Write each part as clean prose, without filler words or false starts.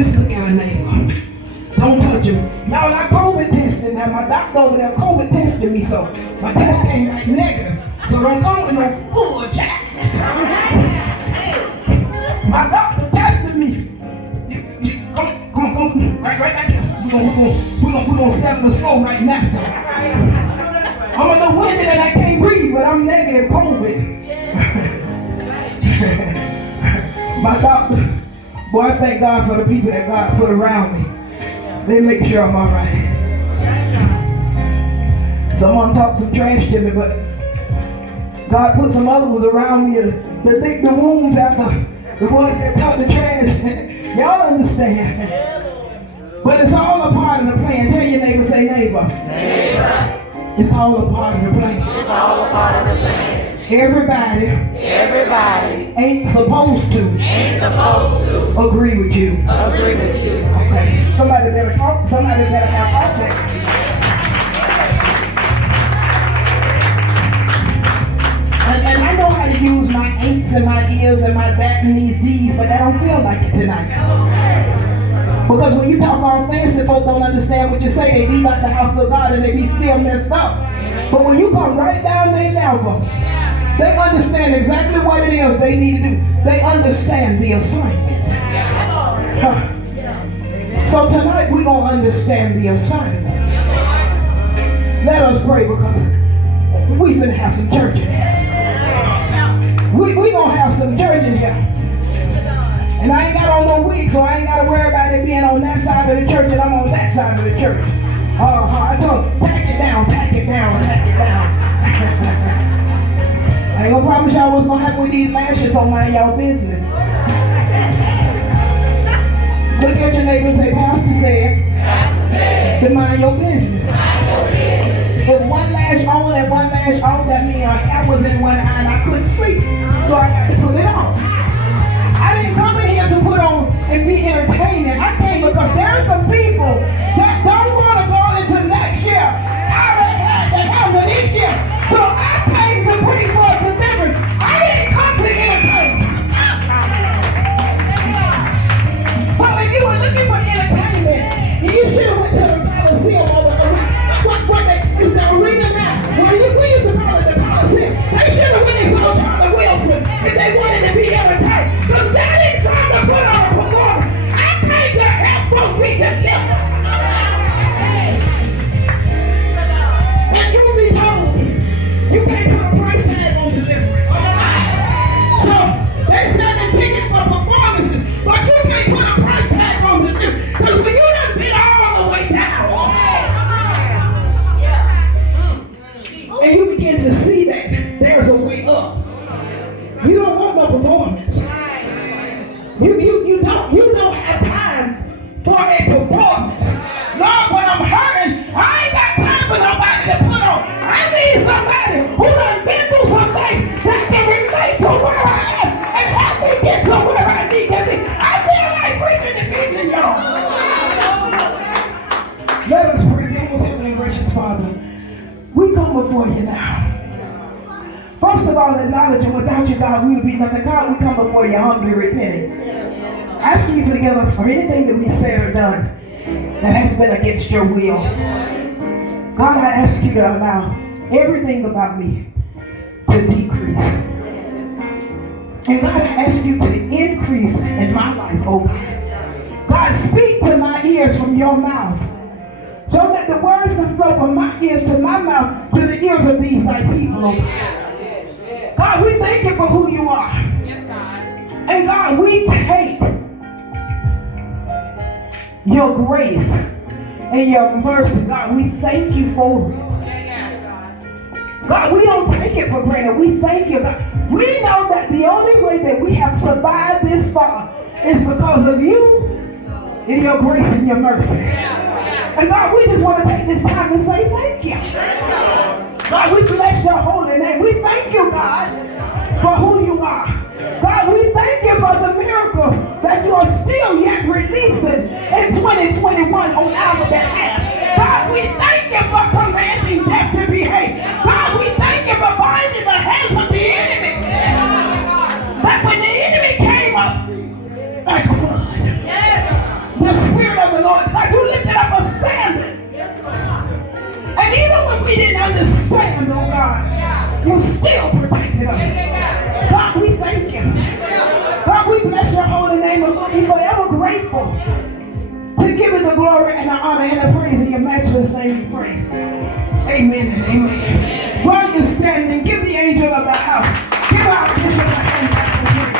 Just look at a neighbor. Don't touch him. Y'all, I COVID tested. Now my doctor over there COVID tested me, so my test came back negative. So don't come with no bullshit. My doctor tested me. Come on, right back here. We're gonna settle the score right now. So I'm a little winded and I can't breathe, but I'm negative COVID. My doctor, boy, I thank God for the people that God put around me. They make sure I'm all right. Someone talk some trash to me, but God put some other ones around me to lick the wounds after the ones that talk the trash. Y'all understand? But it's all a part of the plan. Tell your neighbor, say neighbor. Neighbor. It's all a part of the plan. It's all a part of the plan. Everybody ain't supposed to agree with you. Okay. Somebody better talk. Somebody better have offense. And I know how to use my ain'ts and my ears and my that and these these, but I don't feel like it tonight. Because when you talk all fancy, folks don't understand what you say. They leave out the house of God and they be still messed up. But when you come right down their level, they understand exactly what it is they need to do. They understand the assignment. So tonight we're going to understand the assignment. Let us pray because we're going to have some church in here. We're going to have some church in here. And I ain't got on no wig, so I ain't got to worry about it being on that side of the church and I'm on that side of the church. I told them, tack it down. I ain't gonna promise y'all what's gonna happen with these lashes on mind y'all business. Look at your neighbor and say, Pastor said, to mind your business. With one lash on and one lash off, that means our hair was in one eye and I couldn't sleep. So I got to put it on. I didn't come in here to put on and be entertaining. I came because there are some people that don't want to go into next year. How they had to handle this year. So I came to bring forth the difference. I didn't come to entertain. But when you were looking for entertainment, you should have went to the Coliseum or the arena. It's the arena now. Well, we used to call it the Coliseum. They should have went and saw Charlie Wilson if they wanted to be entertained. Because that didn't come to put on a performance. I came to help folks be delivered. And truth be told, you can't put a price tag on deliverance. So they selling tickets for performances, but you can't put a price tag on deliverance. Because when you done been all the way down, and you begin to see that there's a way up. You don't want no performance. You don't have time for a performance. Lord, when I'm hurting, I ain't got time for nobody to put on. I need somebody who done been through something that can relate to where I am and help me get to where I need to be. I feel like preaching the vision, y'all. Let us pray. Most heavenly gracious Father, we come before you now. First of all, acknowledging without you, God, we would be nothing. God, we come before you humbly repenting. Asking you to forgive us for anything that we said or done that has been against your will. God, I ask you to allow everything about me to decrease. And God, I ask you to increase in my life, oh God. God, speak to my ears from your mouth so that the words can flow from my ears to my mouth to the ears of these thy people, oh God. God, we thank you for who you are. And God, we take your grace and your mercy. God, we thank you for it. God, we don't take it for granted. We thank you, God. We know that the only way that we have survived this far is because of you and your grace and your mercy. And God, we just want to take this time and say thank you. God, we bless your holy name. We thank you, God, for who you are. God, we thank you for the miracle that you are still yet releasing in 2021 on our behalf. God, we thank you for commanding death to behave. God, we thank you for binding the hands of the enemy. That when the enemy came up like a flood, stand, oh God. You still protected us. God, we thank you. God, we bless your holy name and we'll be forever grateful to give you the glory and the honor and the praise in your matchless name we pray. Amen and amen. While you're standing, give the angel of the house. Give our bishop a hand clap of praise.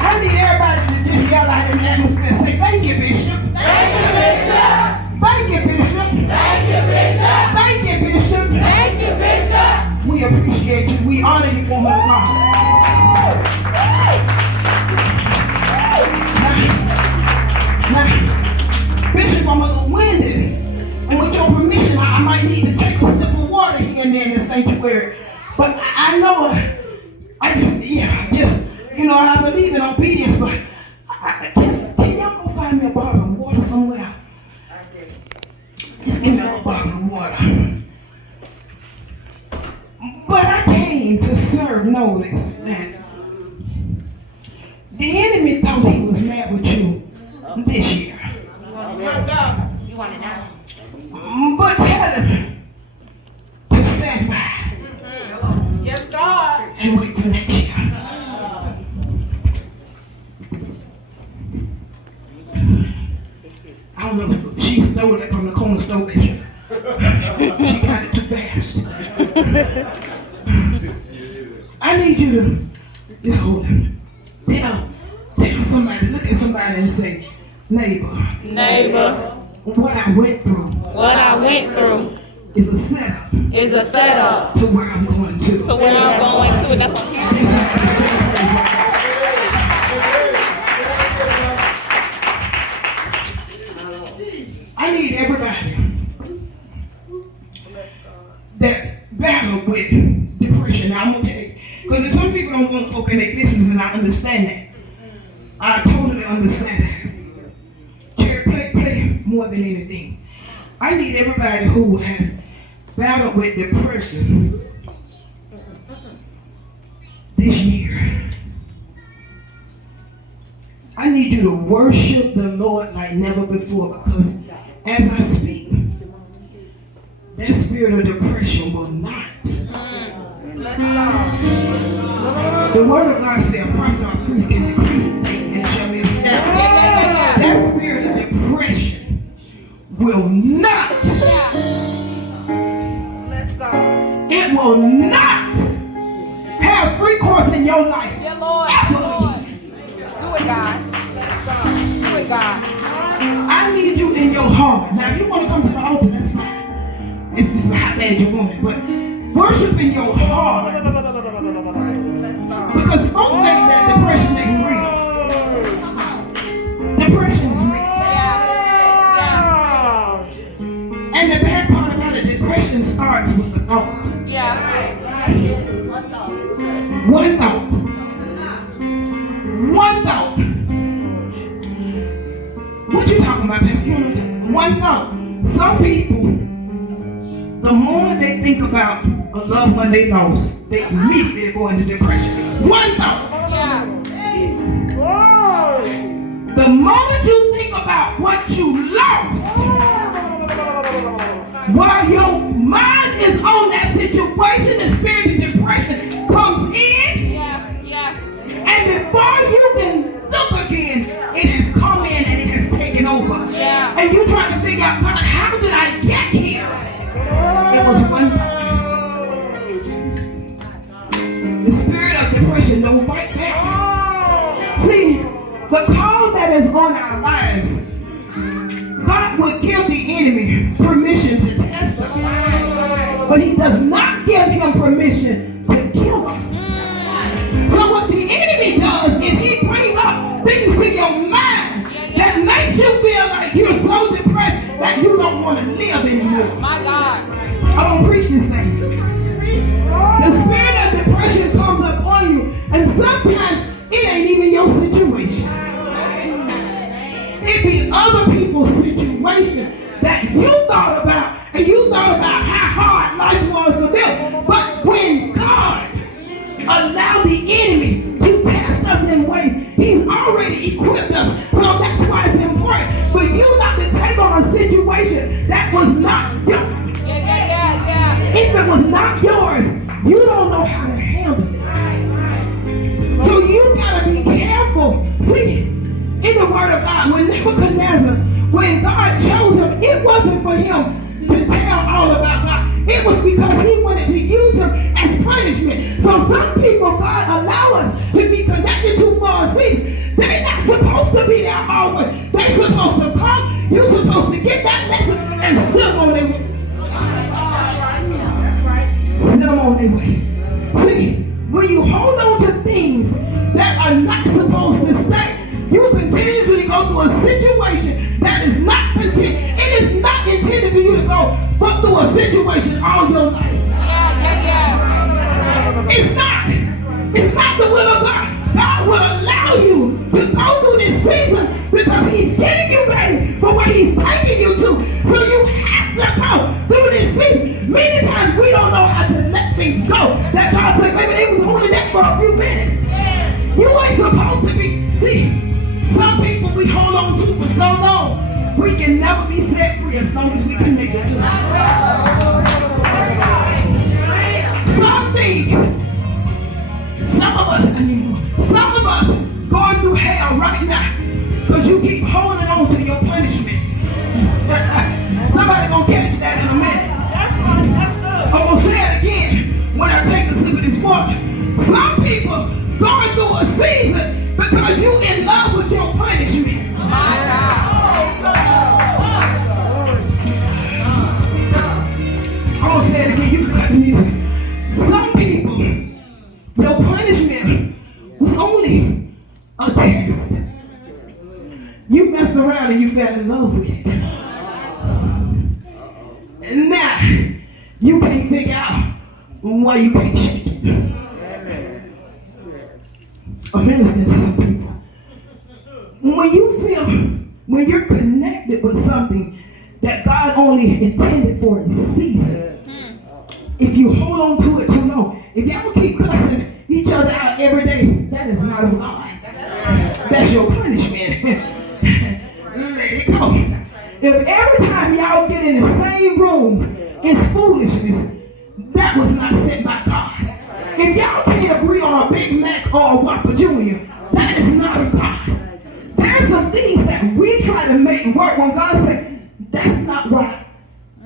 I need everybody to just yell out in the atmosphere and say, thank you, Bishop. Thank you, Bishop. Thank you, Bishop. Thank you, Bishop. Thank you, Bishop. Thank you, Bishop. We appreciate you. We honor you, woman of God. Now, Bishop, I'm a little winded. And with your permission, I might need to take a sip of water here and there in the sanctuary. But I know, I believe in obedience, but can y'all go find me a bottle of water somewhere? Just give me a little bottle of water. But I came to serve notice that the enemy thought he was mad with you this year. You want it now? But tell him to stand by. Yes, God. And wait for next year. I don't know if she stole it from the corner store, Bishop. She got it too fast. I need you to just hold him. Tell somebody, look at somebody and say, neighbor, what I went through is a setup to where I'm going to. So where I'm going to, and that's what I'm I need everybody that battle with depression. Now I'm gonna tell you, because some people don't want folk in their business, and I understand that. I totally understand that. Play more than anything. I need everybody who has battled with depression this year. I need you to worship the Lord like never before, because as I speak, that spirit of depression will not. The word of God said, a prophet or a priest can decrease a thing and it shall be established. That spirit of depression will not. It will not have free course in your life. Yeah, Lord. Ever again. Do it, God. Do it, God. I need you in your heart. Now, if you want to come to the altar, that's fine. It's just how bad you want it. But worship in your heart. Because folk think that depression ain't real. Depression is real. Yeah. And the bad part about it, depression starts with a thought. Yeah. One thought. One thought. What you talking about, Pastor? One thought. Some people, the moment they think about a loved one they lost, they immediately go into depression. One thought. Yeah. The moment you think about what you lost, while your mind is on that situation, the spirit of depression comes in. Yeah. And before you can look again, it has come in and it has taken over. Yeah. And you try to figure out, God, how did I get here? It was one thought. The spirit of depression don't fight back. See, the call that is on our lives, God will give the enemy permission to test us. But he does not give him permission to kill us. So what the enemy does is he brings up things to your mind that makes you feel like you're so depressed that you don't want to live anymore. My God. I'm going to preach this thing. The spirit of depression comes up on you, and sometimes it ain't even your situation. It be other people's situation that you thought about, and you thought about how hard life was for them. But when God allowed the enemy to test us in ways, he's already equipped us. So that's why it's important for you not God, when Nebuchadnezzar, when God chose him, it wasn't for him to tell all about God. It was because he wanted to use him as punishment. So some people God allow us to be connected to for a season. They're not supposed to be there always. They're supposed to come. You're supposed to get that lesson and sit them on their way. Sit them on their way. See, when you hold on to things that are not supposed to stay, you continually go through a situation that is not intended. It is not intended for you to go through a situation all your life. It's not. It's not the will of God. God will allow you to go through this season because he's getting you ready for where he's taking you to. So you have to go through this season. Many times we don't know how to let things go. That's why I say, baby, they was holding that for a few minutes. You ain't supposed to be. See, some people we hold on to for so long, we can never be set free as long as we connect to them. Some things, some of us going through hell right now because you keep holding on to your punishment. Somebody gonna catch that in a minute. I'm gonna say it again when I take a sip of this water. Some people going through a season because you in love with your punishment. My God. I'm gonna say it again. You can cut the music. Some people, your punishment was only a test. You messed around and you fell in love with it. And now you can't figure out why you can't shake it. I'm ministering to some people. When you're connected with something that God only intended for a season, if you hold on to it too long, if y'all keep cussing each other out every day, that is not of God. That's your punishment. Let it go. If every time y'all get in the same room, it's foolishness, that was not sent by God. If y'all can't agree on a Big Mac or a Whopper Jr., that is not of God. There's some things that we try to make work when God said, that's not why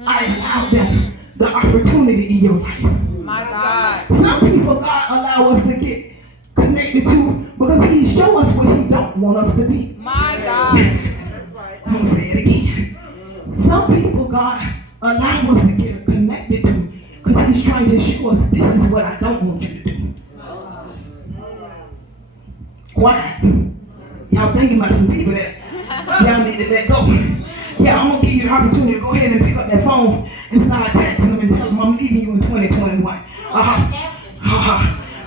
I allowed them the opportunity in your life. My God. Some people God allow us to get connected to because he show us what he don't want us to be. My God. I'm going to say it again. Some people God allow us to get connected to because he's trying to show us this is what I don't want you to do. Quiet. Y'all thinking about some people that y'all need to let go. Yeah, I'm going to give you an opportunity to go ahead and pick up that phone and start texting them and tell them I'm leaving you in 2021.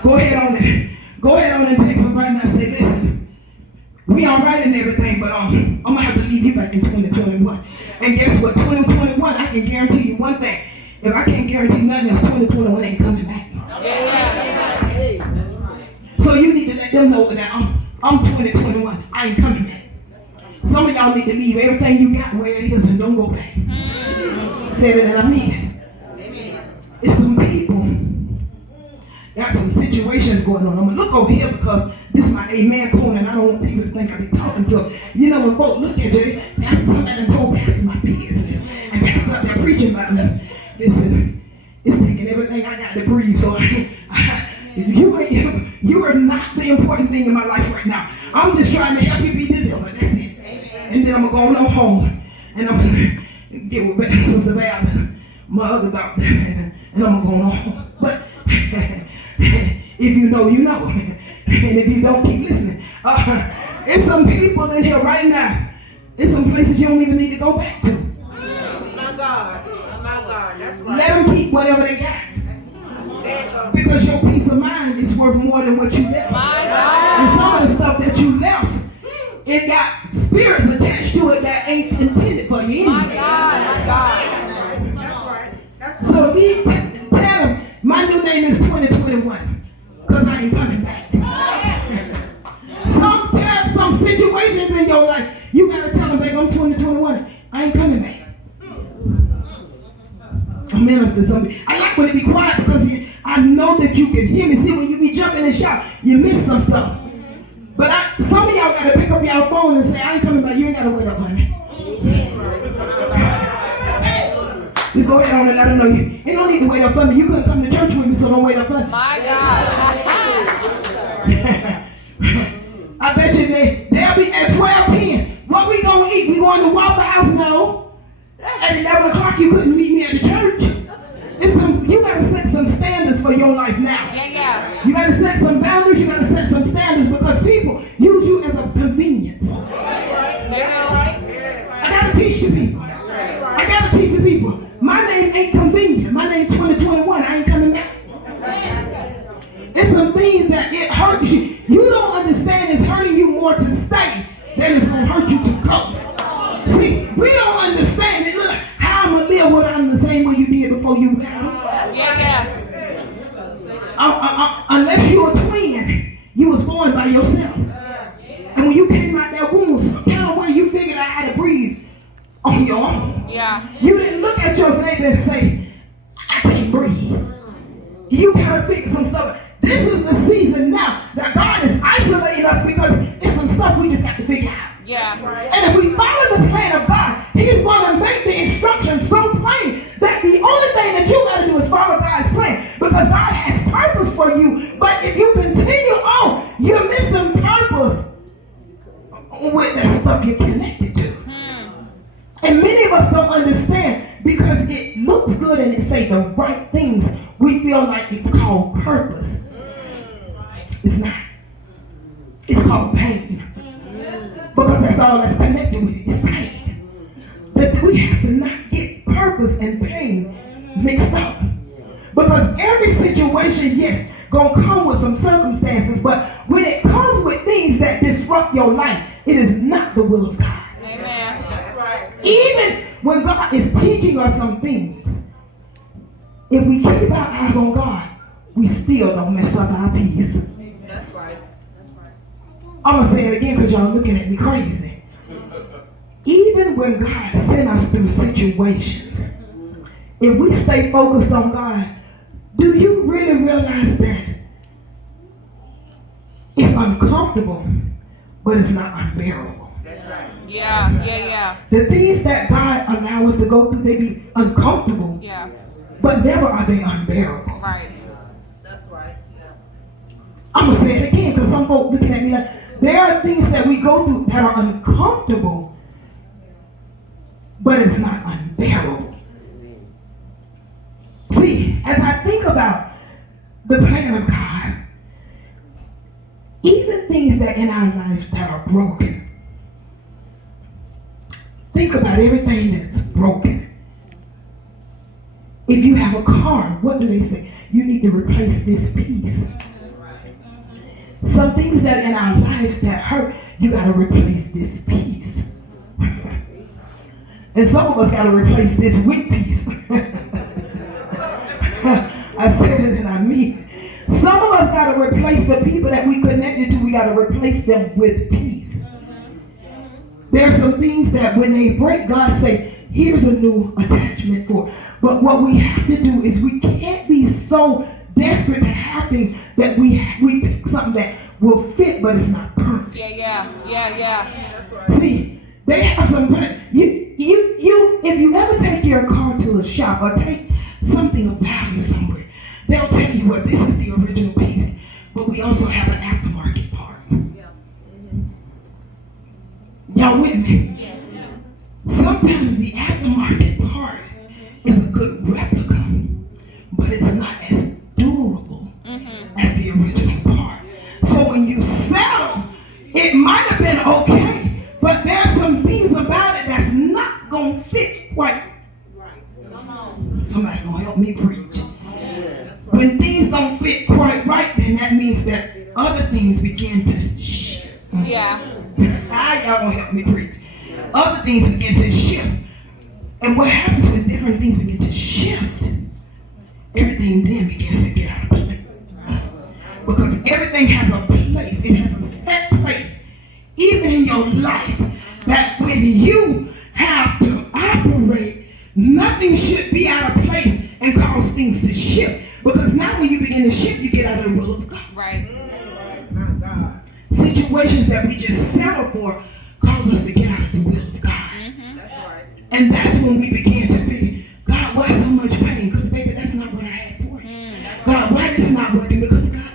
Go ahead on and text them right now and say, listen, we all right and everything, but I'm going to have to leave you back in 2021. And guess what? 2021, I can guarantee you one thing. If I can't guarantee nothing else, 2021 ain't coming back. So you need to let them know that I'm 2021. I ain't coming back. Some of y'all need to leave everything you got where it is and don't go back. Say it and I mean it. It's some people got some situations going on. I'm going to look over here because this is my amen corner and I don't want people to think I be talking to them. You know, when folks look at you, Pastor, somebody told Pastor my business. And Pastor up there preaching about me. Listen, it's taking everything I got to breathe. So you are not the important thing in my life right now. I'm just trying to help you be delivered. That's it. And then I'm going to go home and I'm going to get with Sister Val and my other doctor and I'm going to go home. But if you know, you know. And if you don't, keep listening. There's some people in here right now. There's some places you don't even need to go back to. My God. My God. That's right. Let them keep whatever they got. Because your peace of mind is worth more than what you left. My God. And some of the stuff that you left, it got spirits attached to it that ain't intended for you anyway. My God. My God. That's right. So tell them, my new name is 2021 because I ain't coming back. Some situations in your life, you got to tell them, baby, I'm 2021. I ain't coming back. I minister something. I like when it be quiet because I know that you can hear me. See, when you be jumping and shout, you miss some stuff. But Some of y'all got to pick up your phone and say, I ain't coming back. You ain't got to wait up on me. Just go ahead on and let them know you don't need to wait up for me. You couldn't come to church with me, so don't wait up for me. My God. I bet you they'll be at 12:10. What we gonna eat? We going to Waffle House? No. At 11 o'clock, you couldn't meet me at the church. You got to set some standards for your life now. Yeah. You got to set some boundaries. You got to set some standards because people use you as a convenience. I got to teach you people. I got to teach you people. My name ain't convenient. My name 2021. I ain't coming back. There's some things that it hurts you. You don't understand it's hurting you more to stay than it's going to hurt you to go. See, we don't understand it. Look, how I'm going to live without them the same way you did before you got them. Yeah. Unless you're a twin, you was born by yourself. And when you came out that womb, some kind of way you figured out how to breathe on your own. Yeah. You didn't look at your baby and say, I can't breathe. You kind of figure some stuff. This is the season now that God is isolating us because it's some stuff we just have to figure out. Yeah. And if we follow the plan of God, He's going to make the instructions so plain that the only thing that you got to do is follow God's plan because God has purpose for you. But if you continue on, you're missing purpose with that stuff you're connected to. And many of us don't understand because it looks good and it say the right things. We feel like it's called purpose. It's not. It's called pain. Because that's all that's connected with it. It's pain. That we have to not get purpose and pain mixed up. Because every situation, yes, gonna come with some circumstances, but when it comes with things that disrupt your life, it is not the will of God. Amen. That's right. Even when God is teaching us some things, if we keep our eyes on God, we still don't mess up our peace. That's right. I'm going to say it again because y'all looking at me crazy. Even when God sent us through situations, if we stay focused on God, do you really realize that it's uncomfortable, but it's not unbearable? That's right. Yeah. The things that God allows us to go through, they be uncomfortable, Yeah. but never are they unbearable. Right. That's right. I'm going to say it again because some folks looking at me like, there are things that we go through that are uncomfortable, but it's not unbearable. See, as I think about the plan of God, even things that in our lives that are broken, think about everything that's broken. If you have a car, what do they say? You need to replace this piece. Some things that in our lives that hurt, you got to replace this piece. And some of us got to replace this with piece. I said it and I mean it. Some of us got to replace the people that we connected to. We got to replace them with peace. There's some things that when they break, God say, here's a new attachment for. But what we have to do is we can't be so desperate to have things that we pick something that will fit, but it's not perfect. Yeah. See, they have some. If you ever take your car to a shop or take something of value somewhere, they'll tell you, well, this is the original piece, but we also have an aftermarket part. Y'all with me? Sometimes the aftermarket part is a good replica, but it's not as durable as the original part. So when you settle, it might have been okay, but there's some things about it that's not going to fit quite right. Somebody's going to help me preach. When things don't fit quite right, then that means that other things begin to shift. Yeah. How y'all going to help me preach? Other things begin to shift. And what happens when different things begin to shift? Everything then begins to get out of place. Because everything has a place. It has a set place. Even in your life, that when you have to operate, nothing should be out of place and cause things to shift. Because now when you begin to shift, you get out of the will of God. Right. My God. See, situations that we just settle for cause us to get out of the will of God. That's right. And that's when we begin to figure, God, why so much pain? Because, baby, that's not what I had for you. God, why this not working? Because, God,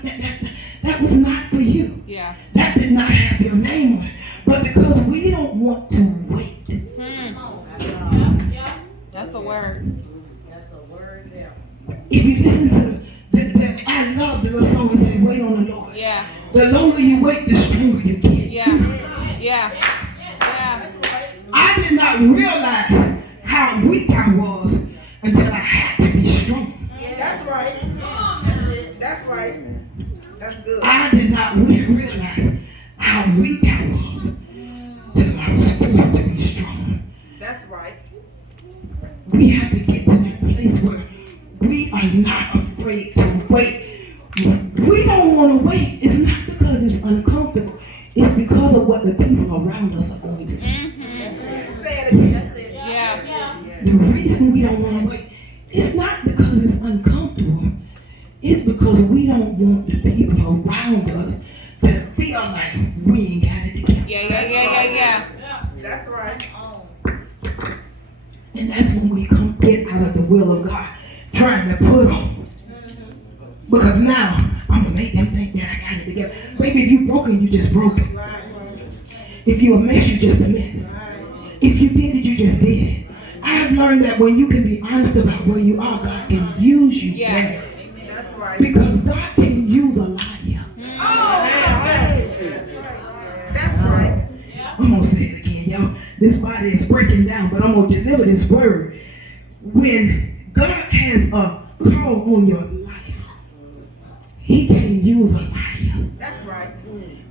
that was not for you. Yeah. That did not have your name on it. But because we don't want to wait. That's a word. If you listen to I love the little song that say, wait on the Lord. Yeah. The longer you wait, the stronger you get. Yeah. Yeah. Yeah. I did not realize how weak I was until I had to be strong. That's right. That's right. That's good. I did not realize how weak I was till I was forced to be strong. That's right. We have to get to that place where we are not afraid to wait. We don't want to wait. It's not because it's uncomfortable. It's because of what the people around us are going to say. Say it again. Yeah. The reason we don't want to wait, it's not because it's uncomfortable. It's because we don't want the people around us to feel like we ain't got it together. Yeah. That's right. And that's when we get out of the will of God, trying to put on. Because now, I'm going to make them think that I got it together. Baby, if you broken, you just broken. If you a mess, you just a mess. If you did it, you just did it. I have learned that when you can be honest about where you are, God can use you better. That's right. Because God can use a liar. That's right. I'm going to say it again, y'all. This body is breaking down, but I'm going to deliver this word. When God has a call on your life, He can't use a liar. That's right.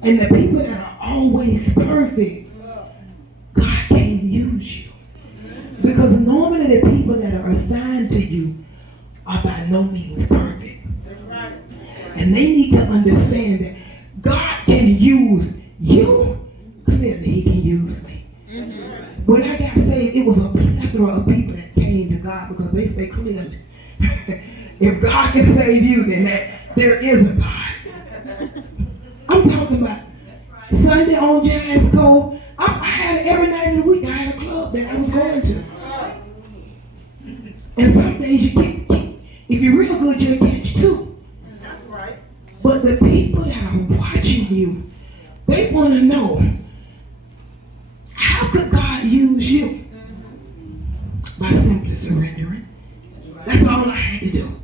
And the people that are always perfect, God can't use you. Because normally the people that are assigned to you are by no means perfect. And they need to understand that God can use you. Clearly, He can use me. When I got saved, it was a plethora of people that came to God because they say clearly, if God can save you, then there is a God. I'm talking about Sunday on Jazz Cove. I had it every night of the week. I had a club that I was going to. And some days you get, if you're real good, you'll catch two. That's right. But the people that are watching you, they want to know, how could God use you? By simply surrendering. That's all I had to do.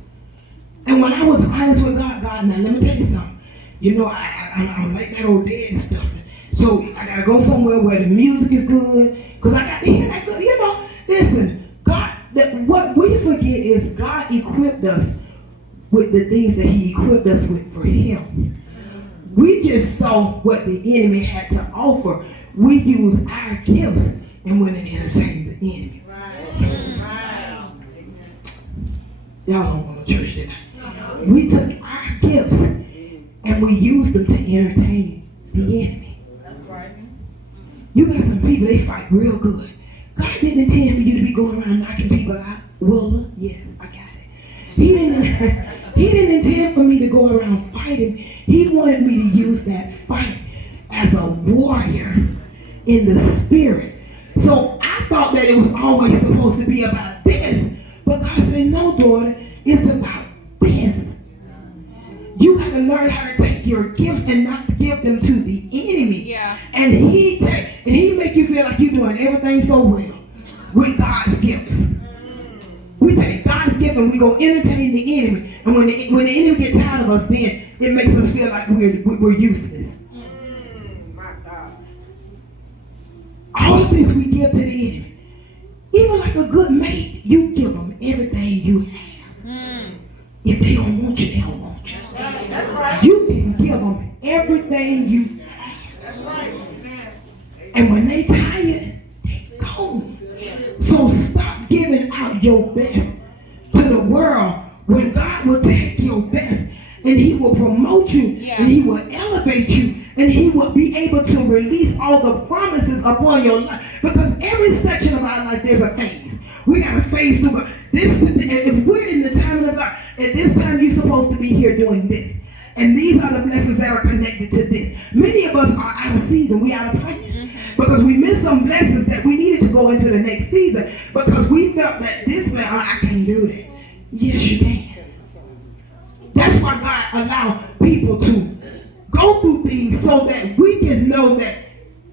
And when I was honest with God, now let me tell you something. You know, I don't like that old dead stuff. So I got to go somewhere where the music is good. Because I got to hear that good. You know, listen, God, what we forget is God equipped us with the things that He equipped us with for Him. We just saw what the enemy had to offer. We used our gifts and went and entertained the enemy. Right. Y'all don't go to church tonight. We took our gifts and we used them to entertain the enemy. That's right. You got some people, they fight real good. God didn't intend for you to be going around knocking people out. Willa, yes, I got it. He didn't intend for me to go around fighting. He wanted me to use that fight as a warrior in the spirit. So I thought that it was always supposed to be about this. But God said, no, daughter, it's about this. You got to learn how to take your gifts and not give them to the enemy. Yeah. And he make you feel like you're doing everything so well with God's gifts. We take God's gift and we go entertain the enemy. And when the enemy gets tired of us, then it makes us feel like we're useless. My God. All of this we give to the enemy. Even like a good mate, you give them everything you have. If they don't want you, they don't want you. That's right. You can give them everything you have. That's right. And when they tired, they go. So stop giving out your best to the world when God will take your best and He will promote you and He will elevate you and He will be able to release all the promises upon your life. Because every section of our life, there's a phase. We got a phase through God. If we're in the time of God, at this time you're supposed to be here doing this. And these are the blessings that are connected to this. Many of us go through things so that we can know that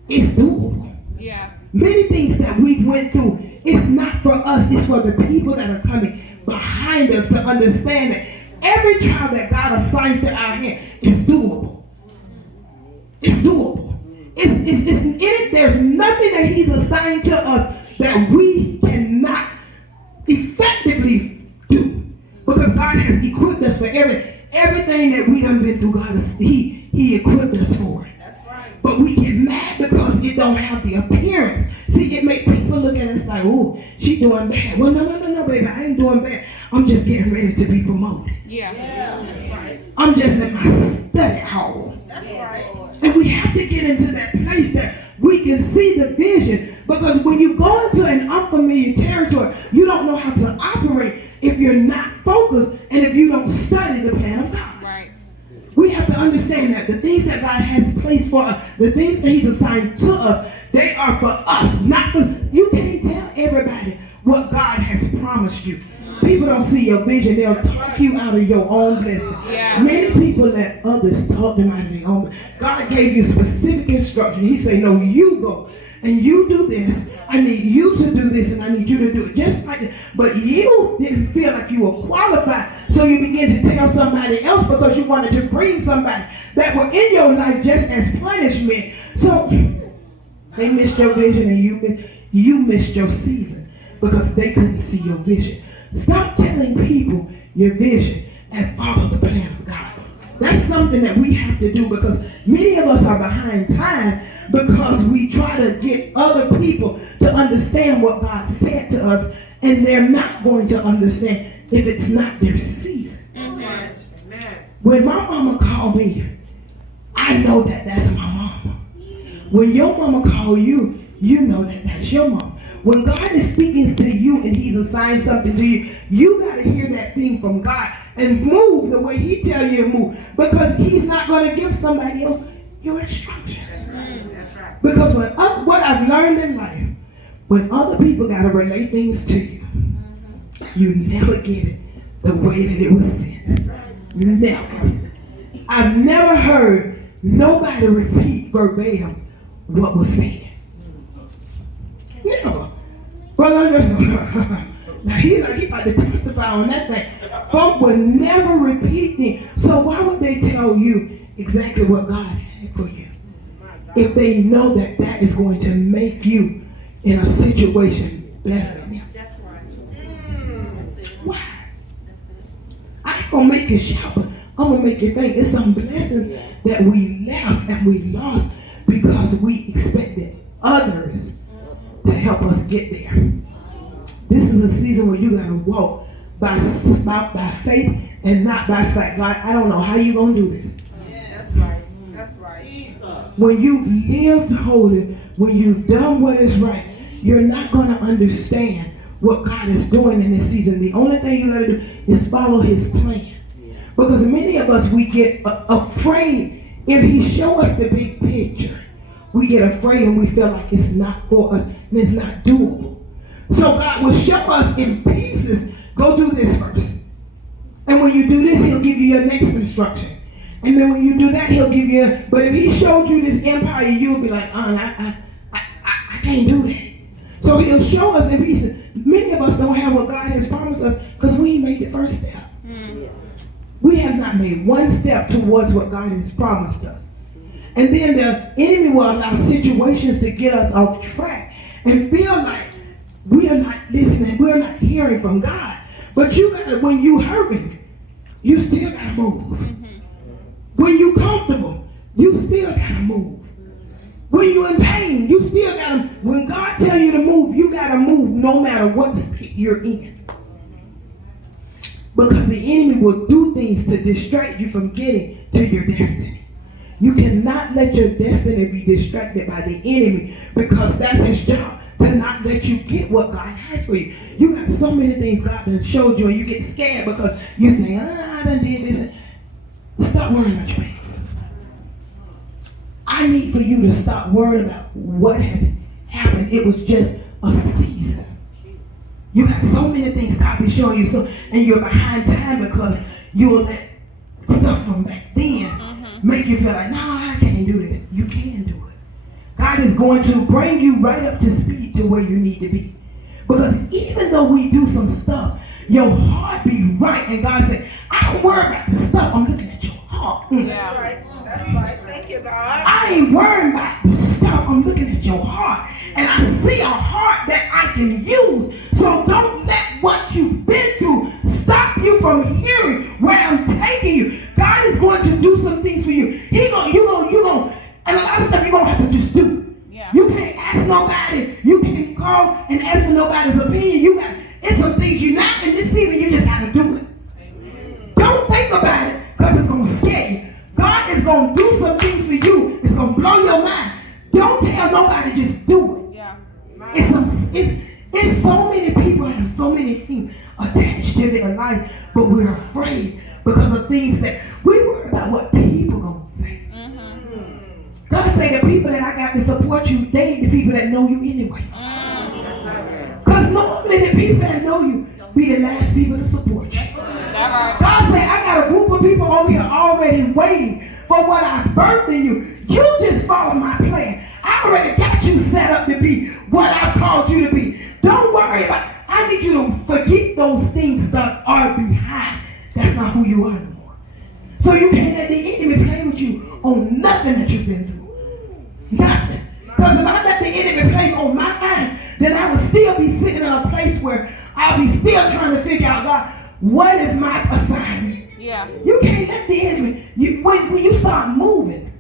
it's doable. Yeah. Many things that we went through, it's not for us, it's for the people that are coming behind us to understand that every trial that God assigns to our hand is doable. It's doable. There's nothing that he's assigned to us that we cannot effectively do. Because God has equipped us for everything that we done been through. He equipped us for it. But we get mad because it don't have the appearance. See, it make people look at us like, oh, she doing bad. Well, no, baby, I ain't doing bad. I'm just getting ready to be promoted. Yeah. That's right. I'm just in my study hall. That's right. And we have to get into that place that we can see the vision. Because when you go into an unfamiliar territory, you don't know how to operate if you're not focused and if you don't study the plan of God. Right. We have to understand that the things that God has placed for us, the things that he's assigned to us, they are for us, not for you. Can't tell everybody what God has promised you. People don't see your vision. They'll talk you out of your own blessing. Yeah. Many people let others talk them out of their own blessing. God gave you specific instruction. He said, no, you go and you do this. I need you to do this and I need you to do it. Just like this. But you didn't feel like you were qualified. So you begin to tell somebody else because you wanted to bring somebody that were in your life just as punishment. So they missed your vision and you missed your season because they couldn't see your vision. Stop telling people your vision and follow the plan of God. That's something that we have to do because many of us are behind time because we try to get other people to understand what God said to us, and they're not going to understand if it's not their season. Mm-hmm. When my mama called me, I know that that's my mama. When your mama call you, you know that that's your mama. When God is speaking to you and he's assigned something to you, you got to hear that thing from God and move the way he tell you to move, because he's not going to give somebody else your instructions. Because what I've learned in life, when other people got to relay things to you, you never get it the way that it was said. Never. I've never heard nobody repeat verbatim what was said. Never. Brother, now he about to testify on that thing. Folk would never repeat it. So why would they tell you exactly what God had for you if they know that that is going to make you in a situation better than them? That's right. Why? I ain't gonna make you shout, but I'm gonna make you think. It's some blessings that we left and we lost because we expected others to help us get there. This is a season where you gotta walk by faith and not by sight. God, I don't know how you gonna do this. That's right. That's right. When you've lived holy, when you've done what is right, you're not gonna understand what God is doing in this season. The only thing you gotta do is follow his plan. Because many of us, we get afraid if he show us the big picture. We get afraid and we feel like it's not for us and it's not doable. So God will show us in pieces, go do this first. And when you do this, he'll give you your next instruction. And then when you do that, he'll give you, but if he showed you this empire, you'll be like, I can't do that. So he'll show us in pieces. Many of us don't have what God has promised us because we ain't made the first step. We have not made one step towards what God has promised us. And then the enemy will allow situations to get us off track and feel like we are not listening, we're not hearing from God. But you gotta, when you hurting, you still gotta move. When you comfortable, you still gotta move. When you in pain, you still gotta, when God tell you to move, you gotta move no matter what state you're in. Because the enemy will do things to distract you from getting to your destiny. You cannot let your destiny be distracted by the enemy, because that's his job, to not let you get what God has for you. You got so many things God done showed you and you get scared because you say, I done did this. Stop worrying about your past. I need for you to stop worrying about what has happened. It was just a season. You got so many things God been showing you, and you're behind time because you'll let stuff from back then make you feel like, no, I can't do this. You can do it. God is going to bring you right up to speed to where you need to be. Because even though we do some stuff, your heart be right. And God said, I don't worry about the stuff. I'm looking at your heart. That's right. That's right. Thank you, God. I ain't worrying about the stuff. I'm looking at your heart. And I see a heart that I can use. So don't let what you've been through stop you from hearing where I'm taking you. God is going to do some things for you. And a lot of stuff you're going to have to just do. Yeah. You can't ask nobody. You can't call and ask for nobody's opinion. It's some things you're not in this season. You just got to do it. Amen. Don't think about it because it's going to scare you. God is going to do some things for you. It's going to blow your mind. Don't tell nobody. Just do it. Yeah. It's so many people have so many things attached to their life, but we're afraid because of things that we worry about what people going to say. God say the people that I got to support you, they ain't the people that know you anyway. Because normally the people that know you be the last people to support you. God say I got a group of people over here already waiting for what I birthed in you. You just follow my plan. I already got you set up to be what I've called you to be. Don't worry about it. I need you to forget those things that are behind. That's not who you are anymore. So you can't let the enemy play with you on nothing that you've been through. Nothing. Because if I let the enemy play on my mind, then I would still be sitting in a place where I'll be still trying to figure out, God, what is my assignment? Yeah. You can't let the enemy, when you start moving,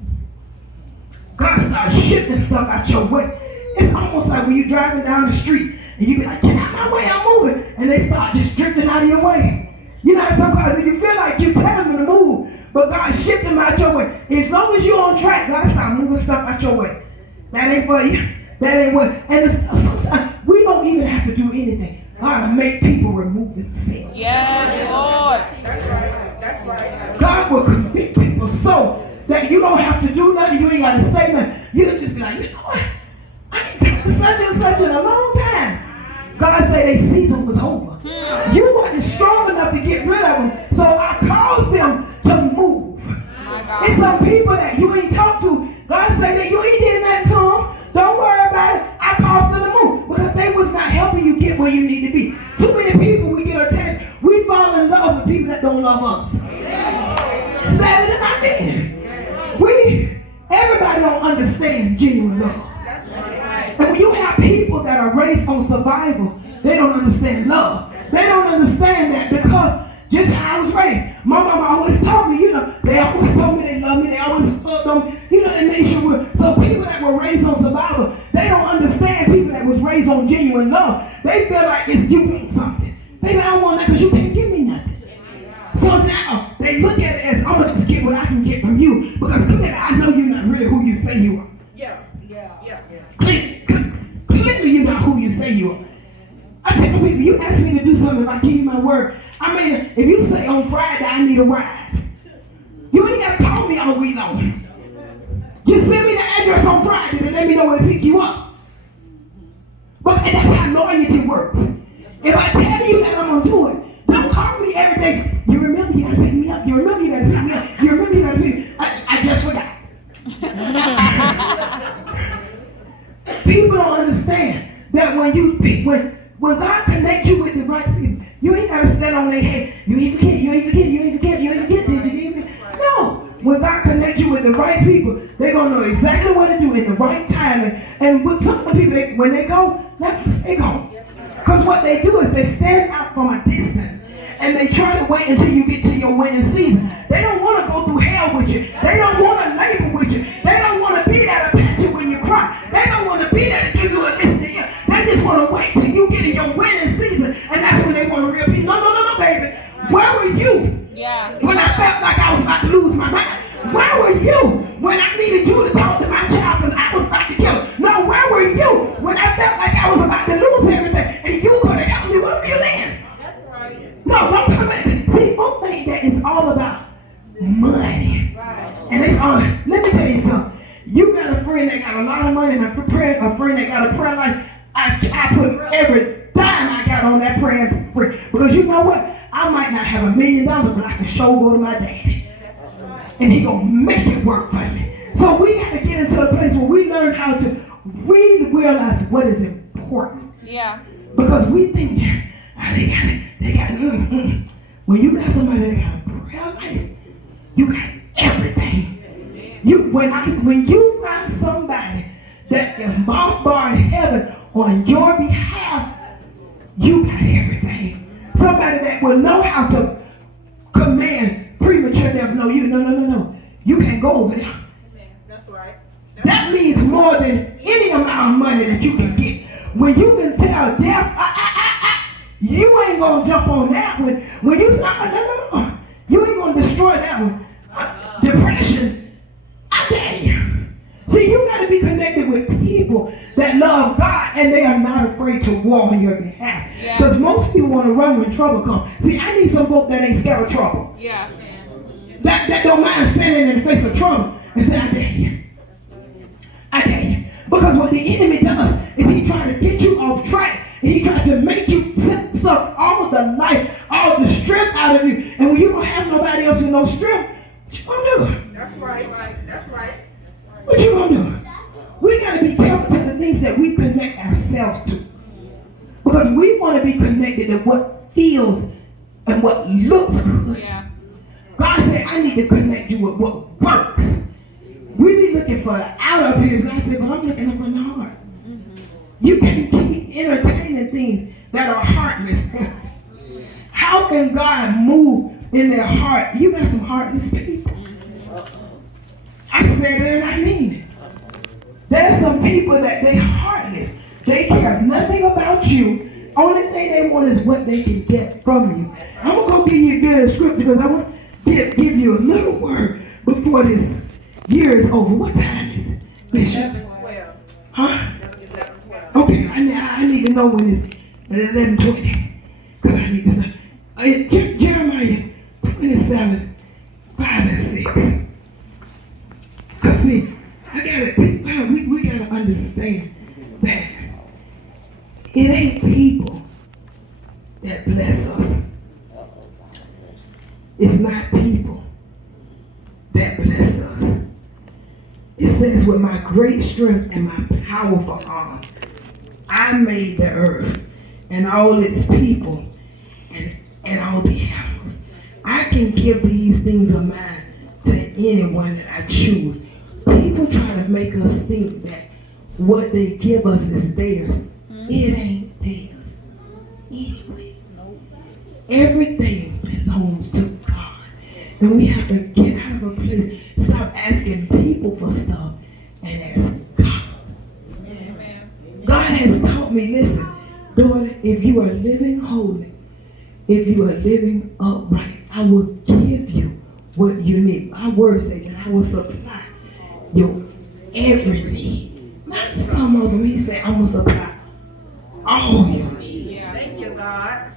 God starts shifting stuff out your way. It's almost like when you're driving down the street and you be like, get out my way, I'm moving. And they start just drifting out of your way. You know, sometimes you feel like you're telling them to move, but God's shifting them out your way. As long as you're on track, God start moving stuff out your way. That ain't for you. That ain't what. And sometimes we don't even have to do anything. God will make people remove themselves. Yes, Lord. That's right. That's right. God will convict people so that you don't have to do nothing. You ain't got to say nothing. You'll just be like, you know what? I ain't talked to such and such in a long time. God said their season was over. You wasn't strong enough to get rid of them, so I caused them to move. It's some people that you ain't talked to. God said that you ain't did nothing to them. Don't worry about it. I caused them to move because they was not helping you get where you need to be. Too many people we get attached. We fall in love with people that don't love us. Sad than I mean. Everybody don't understand genuine love. And when you have people that are raised on survival, they don't understand love. They don't understand that because just how I was raised. My mama always told me, they always told me they love me. They always hugged them. They made sure. So people that were raised on survival, they don't understand people that was raised on genuine love. They feel like it's you want something. Baby, I don't want that because you can't give me nothing. So now they look at it as I'm going to just get what I can get from you because clearly I know you're not really who you say you are. Yeah. Clearly you're not who you say you are. I tell people, you ask me to do something, if I give you my word. I mean, if you say on Friday I need a ride, you ain't got to call me all week long. Just send me the address on Friday and let me know where to pick you up. But that's how loyalty works. If I tell you that I'm going to do it, don't call me every day. You remember you got to pick me up. You remember you got to pick me up. You remember you got to pick me up. I just forgot. People don't understand that when God connects you with the right people, you ain't got to stand on their head. You ain't forget. No. When God connects you with the right people, they're going to know exactly what to do in the right time. And with some of the people, when they go, they go. Because what they do is they stand out from a distance. And they try to wait until you get to your winning season. They don't want to go through hell with you. They don't want to labor with you. They don't want to be there to pat you when you cry. They don't want to be there to give you a list of you. They just want to wait till you get in your winning season. And that's when they want to real people. No, baby. Where were you when I felt like I was about to lose my mind? Where were you when I needed you to talk to my child because I was about to kill her? No, where were you when I felt like I was about to lose everything and you could have helped me? Where were you then? No, don't come back. See, folks think that it's all about money. And it's all, let me tell you something. You got a friend that got a lot of money and a friend that got a prayer life. I put every dime I got on that prayer for free. Because you know what? I might not have $1 million, but I can sure go to my daddy. and he gonna make it work for me. So we got to get into a place where we learn how to realize what is important. Yeah. Because we think they got when you got somebody that got a prayer life, you got everything. When you find somebody that can bombard heaven on your behalf, you got everything. Somebody that will know how to command premature death. No. You can't go over there. That's right. That means more than any amount of money that you can get. When you can tell death, you ain't gonna jump on that one. When you start, no. You ain't gonna destroy that one. Depression, I dare you. See, you gotta be connected with people that love God and they are not afraid to war on your behalf. Because most people want to run when trouble comes. See, I need some folk that ain't scared of trouble. Yeah. That don't mind standing in the face of trouble and say, I dare you. I dare you. Because what the enemy does is he tries to get you off track and he tries to make you suck all the life, all the strength out of you. And when you don't have nobody else with no strength, what you gonna do? That's right. That's right. What you gonna do? We gotta be careful to the things that we connect ourselves to. Because we want to be connected to what feels and what looks good. Yeah. God said, I need to connect you with what works. We be looking for the outer appearance. God said, but I'm looking up in the heart. You can't keep entertaining things that are heartless. How can God move in their heart? You got some heartless people. I said it and I mean it. There's some people that they heartless. They care nothing about you. Only thing they want is what they can get from you. I'm going to go give you a good script because I want to give you a little word before this year is over. What time is it, Bishop? 11:12. Huh? 11:12. Okay, I need to know when it's 11:20. Because I need to know. Jeremiah 27, 5 and 6. Because see, we got to understand that it ain't people that bless us. It's not people that bless us. It says, with my great strength and my powerful arm, I made the earth and all its people and all the animals. I can give these things of mine to anyone that I choose. People try to make us think that what they give us is theirs. It ain't theirs. Anyway, everything belongs to God. And we have to get out of a place, stop asking people for stuff, and ask God. Amen. God has taught me, listen, daughter, if you are living holy, if you are living upright, I will give you what you need. My word says that I will supply your every need. Not some of them. He said, I'm going to supply all your needs. Thank you, God.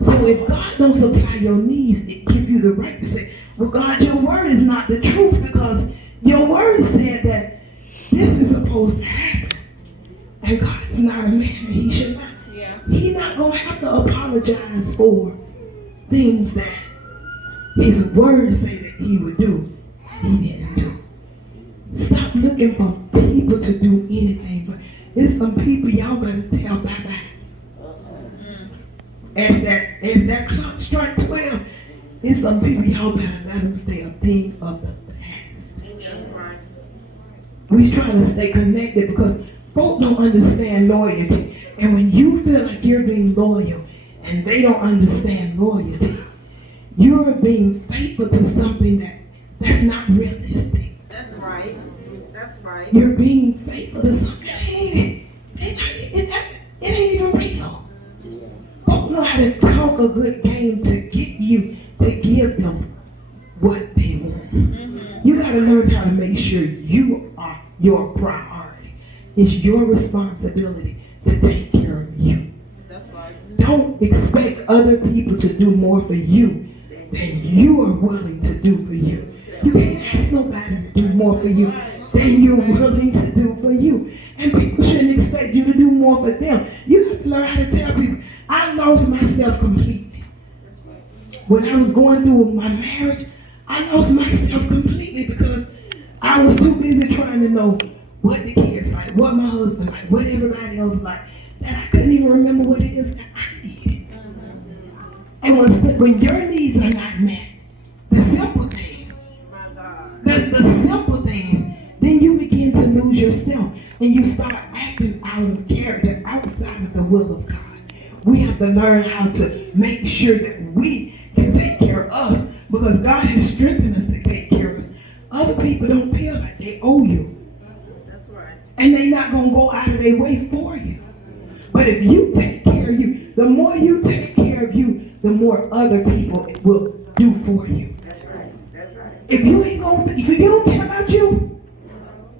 So if God don't supply your needs, it gives you the right to say, well, God, your word is not the truth because your word said that this is supposed to happen. And God is not a man and he should not. Yeah. He's not going to have to apologize for things that his word say that he would do. He didn't do. Stop looking for people to do anything. But there's some people y'all better tell bye-bye. As that clock strikes 12, there's some people y'all better let them stay a thing of the past. That's right. We try to stay connected because folk don't understand loyalty. And when you feel like you're being loyal and they don't understand loyalty, you're being faithful to something that's not realistic. That's right. That's right. You're being faithful to something. It ain't even real. Folk know how to talk a good game to get you to give them what they want. You got to learn how to make sure you are your priority. It's your responsibility to take care of you. That's right. Don't expect other people to do more for you than you are willing to do for you. You can't ask nobody to do more for you than you're willing to do for you. And people shouldn't expect you to do more for them. You have to learn how to tell people, I lost myself completely. When I was going through my marriage, I lost myself completely because I was too busy trying to know what the kids like, what my husband like, what everybody else like, that I couldn't even remember what it is that I needed. And when your needs are not met, the simple things, the simple things, then you begin to lose yourself and you start acting out of character outside of the will of God. We have to learn how to make sure that we can take care of us because God has strengthened us to take care of us. Other people don't feel like they owe you. That's right. And they're not going to go out of their way for you. But if you take care of you, the more you take care of you, the more other people will do for you. That's right. That's right. If you don't care about you,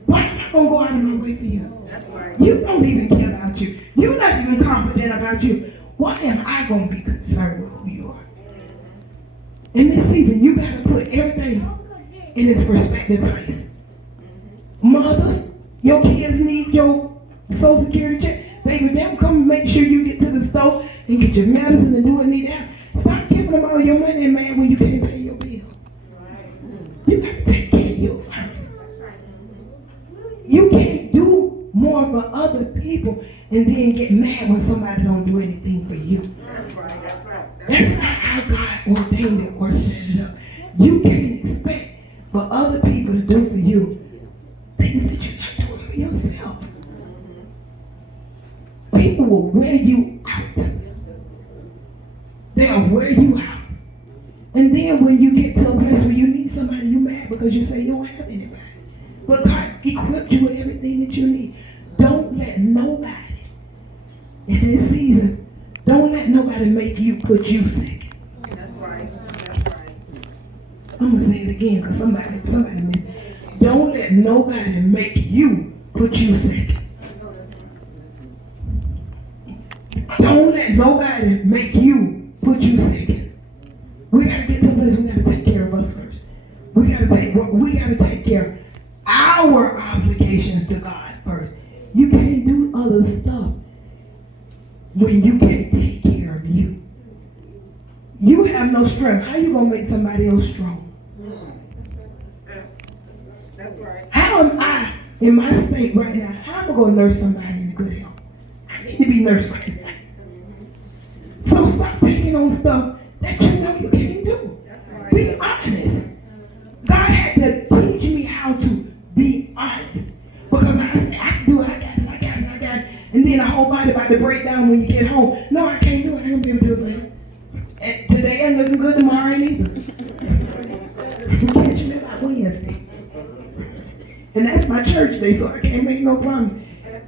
why am I going to go out of my way for you? That's right. You don't even care about you. You're not even confident about you. Why am I going to be concerned with who you are? In this season, you got to put everything in its respective place. Mothers, your kids need your Social Security check. Baby, them come make sure you get to the store and get your medicine and do what need to happen. Stop giving them all your money, man, when you can't pay your bills. You got to take care of you first. You can't do more for other people and then get mad when somebody don't do anything for you. That's right. That's right. That's not how God ordained it or set it up. You can't expect for other people to do for you things that you're not doing for yourself. People will wear you out. They'll wear you out. And then when you get to a place where you need somebody, you're mad because you say you don't have anybody. But God equipped you with everything that you need. Don't let nobody in this season, don't let nobody make you put you second. That's right. That's right. I'm going to say it again because somebody missed it. Don't let nobody make you put you second. Don't let nobody make you put you second. We got to get to a place we got to take care of us first. We got to take care of our obligations to God first. You can't do other stuff when you can't take care of you. You have no strength. How you going to make somebody else strong? That's right. How am I in my state right now? How am I going to nurse somebody in good health? I need to be nursed right now. So stop taking on stuff that you know you can't do. That's right. Be honest. God had to teach me how to be honest. Because I said, I can do it, I got it. And then the whole body about to break down when you get home. No, I can't do it. I ain't gonna be able to do it for you. And today ain't looking good, tomorrow ain't either. You catch me by Wednesday. And that's my church day, so I can't make no promise.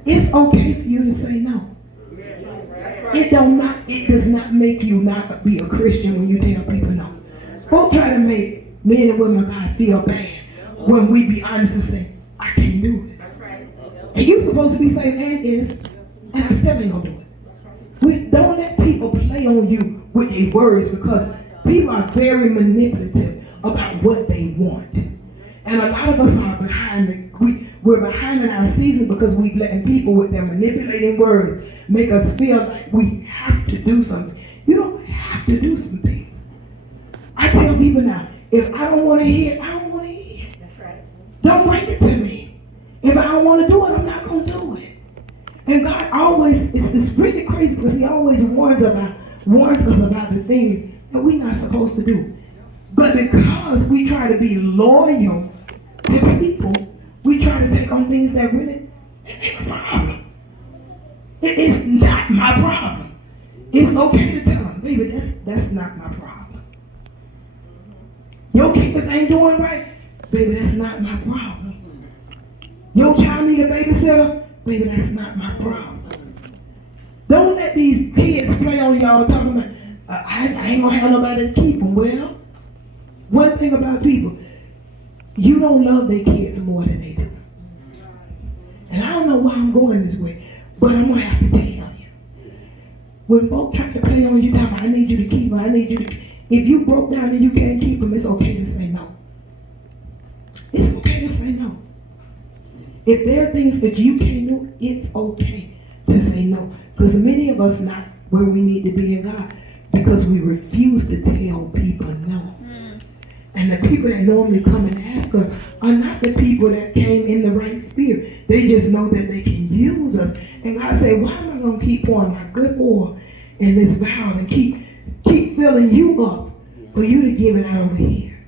It's okay for you to say no. It does not make you not be a Christian when you tell people no. Folk try to make men and women of God feel bad when we be honest and say, I can't do it. And you supposed to be saying, and is, and I still ain't gonna do it. Don't let people play on you with their words because people are very manipulative about what they want. And a lot of us are we're behind in our season because we've letting people with their manipulating words make us feel like we have to do something. You don't have to do some things. I tell people now, if I don't want to hear it, I don't want to hear it. That's right. Don't bring it to me. If I don't want to do it, I'm not going to do it. And God always, it's really crazy because he always warns us about the things that we're not supposed to do. But because we try to be loyal to people, we try to take on things that really ain't my problem. It is not my problem. It's okay to tell them, baby, that's not my problem. Your kids ain't doing right, baby, that's not my problem. Your child need a babysitter, baby, that's not my problem. Don't let these kids play on y'all talking about, I ain't gonna have nobody to keep them. Well, one thing about people, you don't love their kids more than they do. And I don't know why I'm going this way, but I'm going to have to tell you. When folk try to play on you, talking about, I need you to keep them, I need you to keep them. If you broke down and you can't keep them, it's okay to say no. It's okay to say no. If there are things that you can't do, it's okay to say no. Because many of us not where we need to be in God because we refuse to tell people no. And the people that normally come and ask us are not the people that came in the right spirit. They just know that they can use us. And God said, why am I going to keep pouring my good oil in this vial and keep filling you up for you to give it out over here?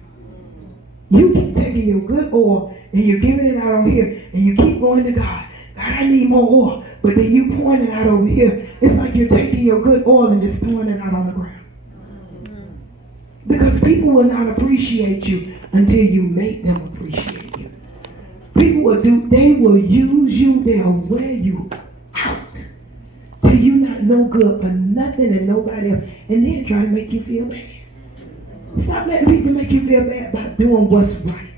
You keep taking your good oil and you're giving it out over here, and you keep going to God. God, I need more oil. But then you pouring it out over here. It's like you're taking your good oil and just pouring it out on the ground. Because people will not appreciate you until you make them appreciate you. They will use you, they'll wear you out till you not no good for nothing and nobody else, and then try to make you feel bad. Stop letting people make you feel bad about doing what's right.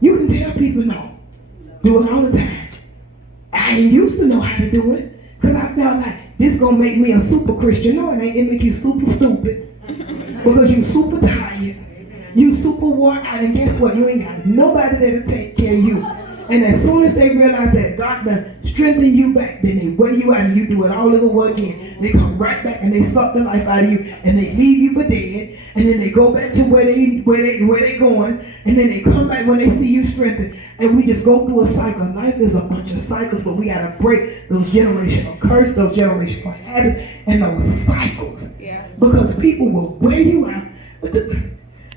You can tell people no. Do it all the time. I ain't used to know how to do it because I felt like this gonna make me a super Christian. No, it ain't. It make you super stupid. Because you super tired, you super worn out, and guess what? You ain't got nobody there to take care of you. And as soon as they realize that God done strengthen you back, then they wear you out and you do it all over again. They come right back and they suck the life out of you and they leave you for dead. And then they go back to where they going, and then they come back when they see you strengthened. And we just go through a cycle. Life is a bunch of cycles, but we gotta break those generational curses, those generational habits, and those cycles. Yeah. Because people will wear you out.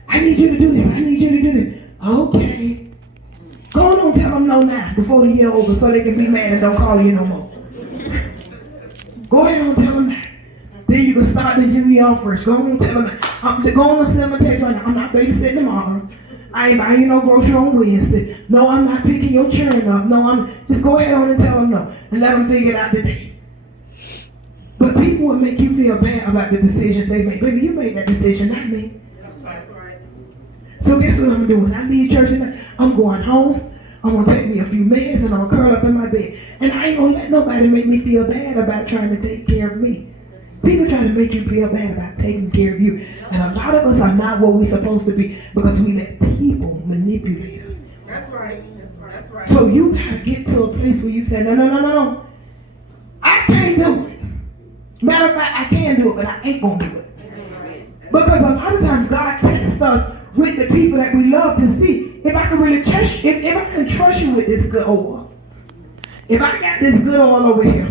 I need you to do this. I need you to do this. Okay. Go on and tell them no now before the year over so they can be mad and don't call you no more. Go ahead and tell them that. Then you can start the new year first. Go on and tell them that. Go on and send them a text right now. I'm not babysitting tomorrow. I ain't buying you no grocery on Wednesday. No, I'm not picking your children up. No, just go ahead on and tell them no. And let them figure it out today. But people will make you feel bad about the decisions they make. Baby, you made that decision, not me. That's right. So guess what I'm doing? When I leave church tonight, I'm going home. I'm going to take me a few minutes and I'm going to curl up in my bed. And I ain't going to let nobody make me feel bad about trying to take care of me. People try to make you feel bad about taking care of you. And a lot of us are not what we're supposed to be because we let people manipulate us. That's right. That's right. That's right. So you got to get to a place where you say, no. I can't do it. Matter of fact, I can do it, but I ain't going to do it. Because a lot of times God tests us with the people that we love to see if I can really trust you, if I can trust you with this good oil. If I got this good oil over here,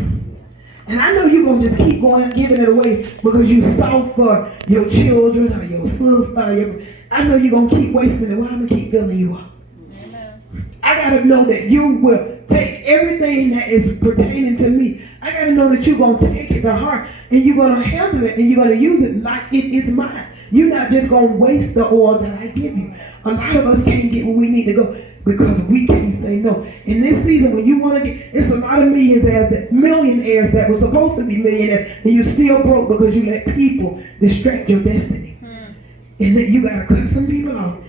and I know you're going to just keep going giving it away because you soft for your children or your sister. I know you're going to keep wasting it. Why I'm going to keep filling you up? Amen. I got to know that you will take everything that is pertaining to me. I got to know that you're going to take it to heart and you're going to handle it and you're going to use it like it is mine. You're not just going to waste the oil that I give you. A lot of us can't get where we need to go because we can't say no. In this season, when you want to get, it's a lot of millionaires that were supposed to be millionaires, and you're still broke because you let people distract your destiny. And then you got to cut some people off.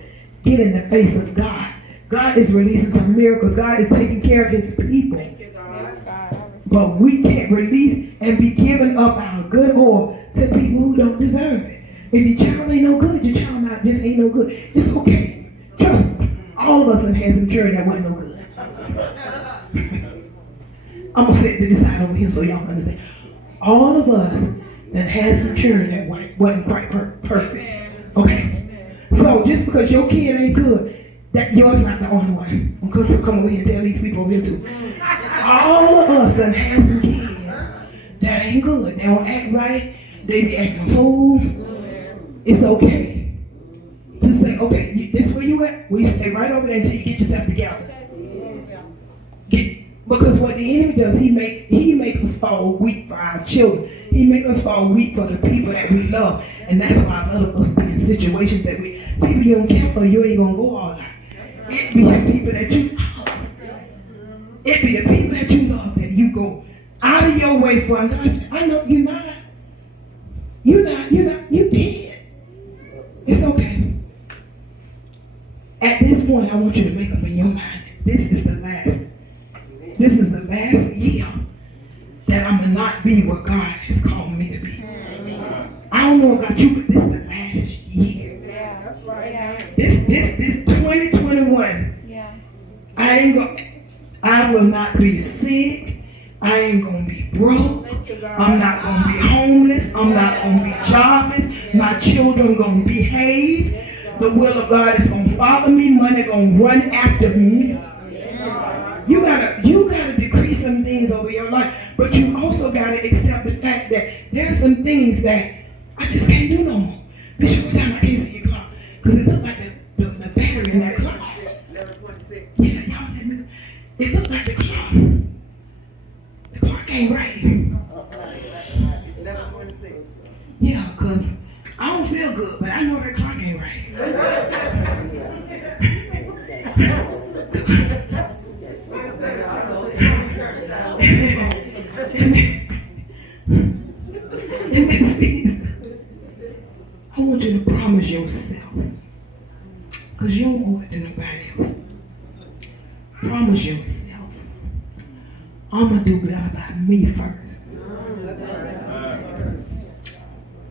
Get in the face of God. God is releasing some miracles. God is taking care of his people. Thank you, God. But we can't release and be giving up our good oil to people who don't deserve it. If your child ain't no good, your child just ain't no good. It's okay. Trust me. All of us have had some children that wasn't no good. I'm going to say it to this side over here so y'all can understand. All of us that had some children that wasn't quite perfect. Okay? So just because your kid ain't good, that yours not the only one. So come over here and tell these people over here too. All of us that had some kids that ain't good. They don't act right. They be acting fool. It's okay to say, okay, this where you at? Well, you stay right over there until you get yourself together. Because what the enemy does, he make us fall weak for our children. He make us fall weak for the people that we love. And that's why a lot of us be in situations that people you don't care for, you ain't gonna go all out. It be the people that you love. It be the people that you love that you go out of your way for. And God said, I know you're not. You did. It's okay. At this point, I want you to make up in your mind that this is the last year that I'm going to not be what God has called me to be. I don't know about you, but this is the last year. Yeah, that's right. This 2021. Yeah. I will not be sick. I ain't going to be broke. I'm not going to be homeless. I'm not going to be jobless. My children going to behave. the will of God is gonna follow me. Money gonna run after me. You gotta decrease some things over your life, but you also gotta accept the fact that there are some things that I just can't do no more. Bishop, what time I can't see your clock? Because it looked like the battery in that clock. Yeah, y'all let me. It looked like the clock. The clock ain't right. Yeah, because I don't feel good, but I know that clock ain't right. In this season, I want you to promise yourself, because you don't owe it to nobody else. Promise yourself, I'm going to do better by me first.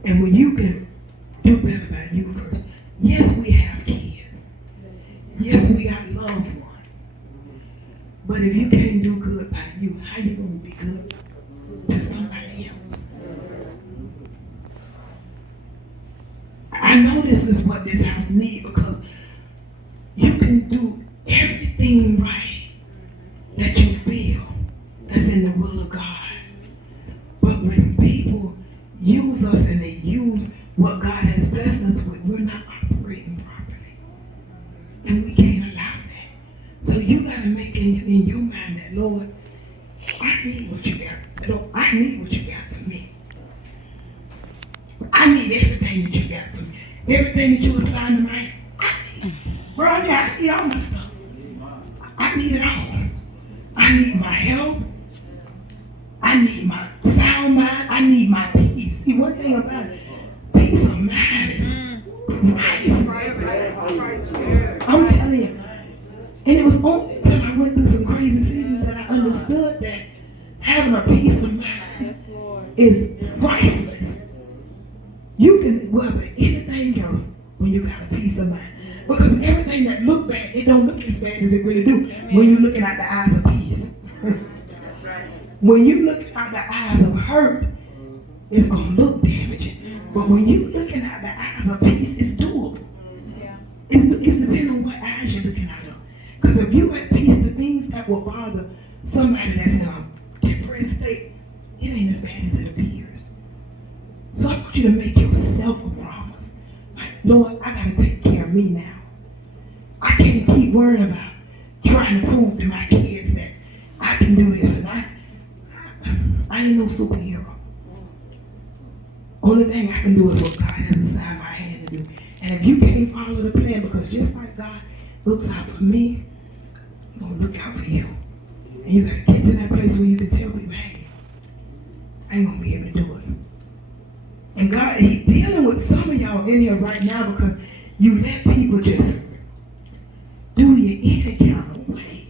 And when you can do better by you first, yes, we have kids. Yes, we got loved ones. But if you can't do good by you, how you going to be good to somebody else? I know this is what this house needs, because you can do everything right that you feel that's in the will of God. But when people use us and they use what God has blessed us with, we're not operating properly. And we can't allow that. So you got to make in your mind that, Lord, I need what you got. Lord, I need what you got for me. I need everything that you got for me. Everything that you assigned to me, I need. Bro, I need all my stuff. I need it all. I need my health. I need my sound mind. I need my peace. See, one thing about it, peace of mind is priceless. I'm telling you. And it was only until I went through some crazy seasons that I understood that having a peace of mind is priceless. You can weather anything else when you got a peace of mind. Because everything that look bad, it don't look as bad as it really do when you're looking at the eyes of peace. When you look at the eyes of hurt, it's going to look damaging. But when you looking at the eyes of peace, it's doable. It's depending on what eyes you're looking at. Because if you at peace, the things that will bother somebody that's in a depressed state, it ain't as bad as it appears. So I want you to make yourself a promise. Like, Lord, I got to take care of me now. I can't keep worrying about trying to prove to my kids that I can do this. And I ain't no superhero. Only thing I can do is what God has assigned my hand to do. And if you can't follow the plan, because just like God looks out for me, He's going to look out for you. And you got to get to that place where you can tell people, hey, I ain't going to be able to do it. And God, He's dealing with some of y'all in here right now because you let people just do you any kind of way.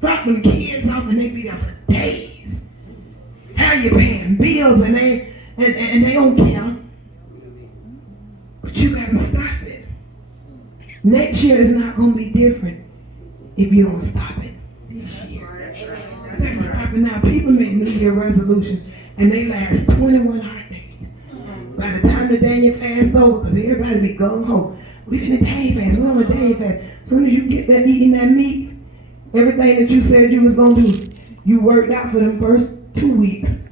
Drop them kids off and they be there for days. How you paying bills and they don't care. But you got to stop it. Next year is not going to be different if you don't stop it this year. You got to stop it now. People make New Year resolutions and they last 21 hot days. By the time the day fast over, because everybody be going home. We in a day fast. We on a day fast. As soon as you get there eating that meat, everything that you said you was going to do, you worked out for them first 2 weeks.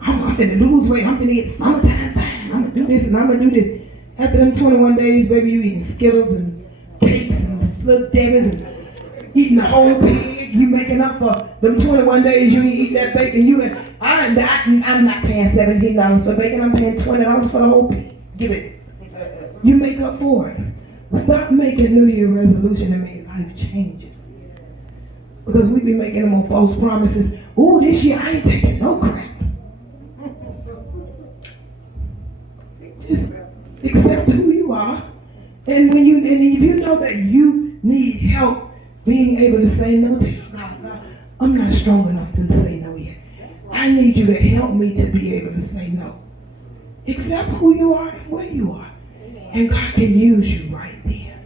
I'm going to lose weight. I'm going to get summertime fine. I'm going to do this and I'm going to do this. After them 21 days, baby, you eating Skittles and cakes and Flip Debbie's and eating the whole pig. You making up for them 21 days you ain't eat that bacon. I'm not paying $17 for bacon. I'm paying $20 for the whole pig. Give it. You make up for it. Stop making New Year resolution and make life changes. Because we be making them on false promises. Ooh, this year I ain't taking no crap. Just accept who you are. And if you know that you need help being able to say no, tell God, I'm not strong enough to say no yet. I need you to help me to be able to say no. Accept who you are and where you are. And God can use you right there.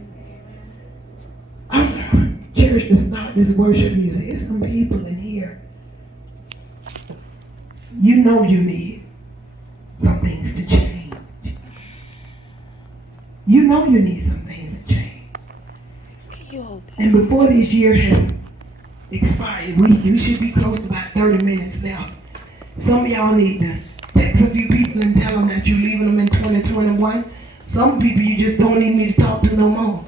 I'm cherish to start this worship music. There's some people in here. You know you need some things to change. you know you need some things to change. And before this year has expired, you should be close to about 30 minutes left. Some of y'all need to text a few people and tell them that you're leaving them in 2021. Some people you just don't even need to talk to no more.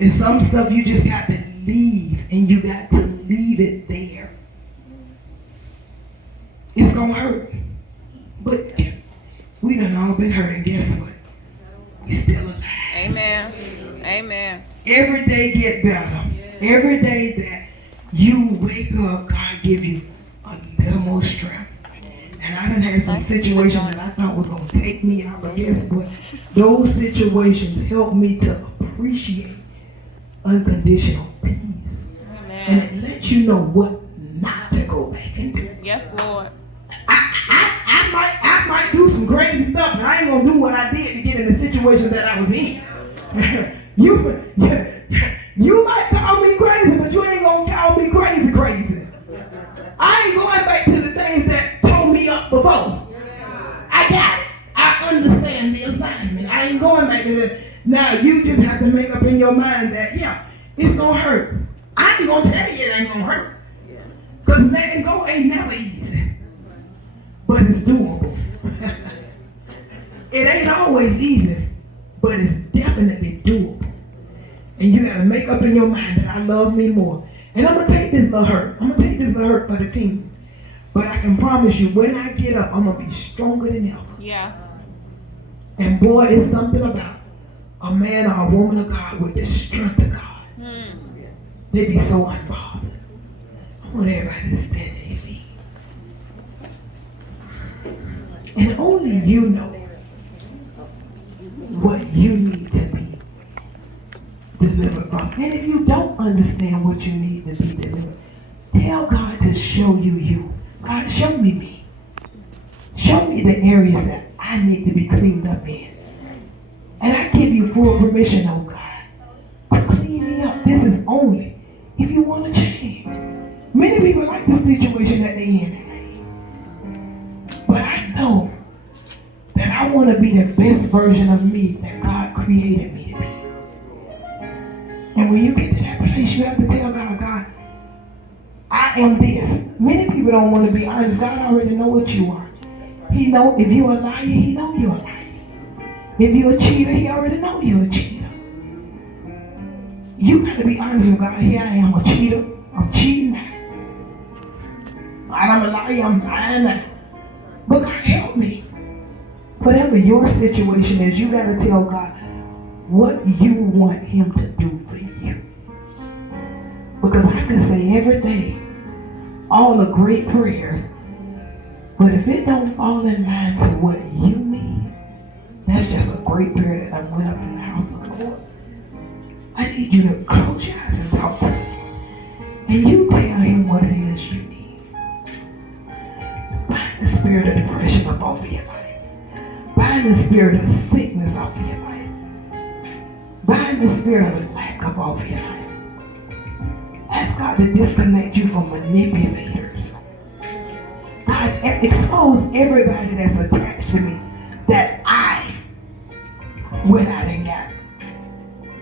And some stuff you just got to leave, and you got to leave it there. It's gonna hurt. But we done all been hurt, and guess what? We still alive. Amen. Amen. Every day get better. Every day that you wake up, God give you a little more strength. And I done had some situations that I thought was gonna take me out, but guess what? Those situations helped me to appreciate unconditional peace. Amen. And it lets you know what not to go back and do. Yes, Lord. I might do some crazy stuff, but I ain't gonna do what I did to get in the situation that I was in. You might call me crazy, but you ain't gonna call me crazy. I ain't going back to the things that tore me up before. I got it. I understand the assignment. I ain't going back to this. Now you just have to make up in your mind that, yeah, it's gonna hurt. I ain't gonna tell you it ain't gonna hurt. Because letting go ain't never easy. But it's doable. It ain't always easy, but it's definitely doable. And you gotta make up in your mind that I love me more. And I'm gonna take this little hurt. I'm gonna take this little hurt for the team. But I can promise you, when I get up, I'm gonna be stronger than ever. Yeah. And boy, it's something about a man or a woman of God with the strength of God. They be so unbothered. I want everybody to stand to their feet. And only you know what you need to be delivered from. And if you don't understand what you need to be delivered, tell God to show you. God, show me. Show me the areas that I need to be cleaned up in. And I give you full permission, oh God, to clean me up. This is only if you want to change. Many people like the situation that they're in. But I know that I want to be the best version of me that God created me to be. And when you get to that place, you have to tell God, God, I am this. Many people don't want to be honest. God already know what you are. He know if you're a liar, he know you're a liar. If you're a cheater, he already know you're a cheater. You got to be honest with God. Here I am, a cheater. I'm cheating now. I'm a liar. I'm lying now. But God, help me. Whatever your situation is, you got to tell God what you want him to do for you. Because I can say everything, all the great prayers, but if it don't fall in line to what you need, that's just a great prayer that I went up in the house of the Lord. I need you to close your eyes and talk to him. And you tell him what it is you need. Bind the spirit of depression up off of your life. Bind the spirit of sickness off of your life. Bind the spirit of lack up off of your life. Ask God to disconnect you from manipulators. God, expose everybody that's attached to me that I went out and got.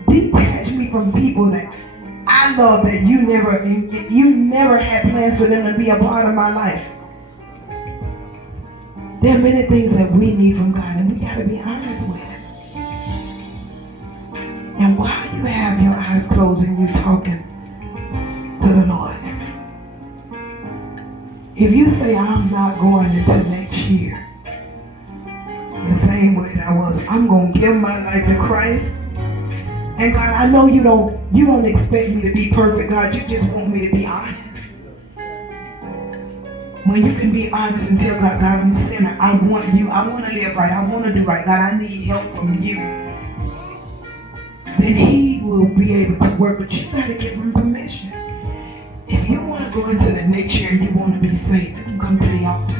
Detach me from people that I love that you never had plans for them to be a part of my life. There are many things that we need from God, and we got to be honest with it. And while you have your eyes closed and you're talking to the Lord, if you say, I'm not going into next year the same way that I was, I'm going to give my life to Christ. And God, I know you don't expect me to be perfect, God. You just want me to be honest. When you can be honest and tell God, God, I'm a sinner. I want you. I want to live right. I want to do right. God, I need help from you. Then he will be able to work, but you got to give him permission. If you want to go into the next year and you want to be saved, come to the altar.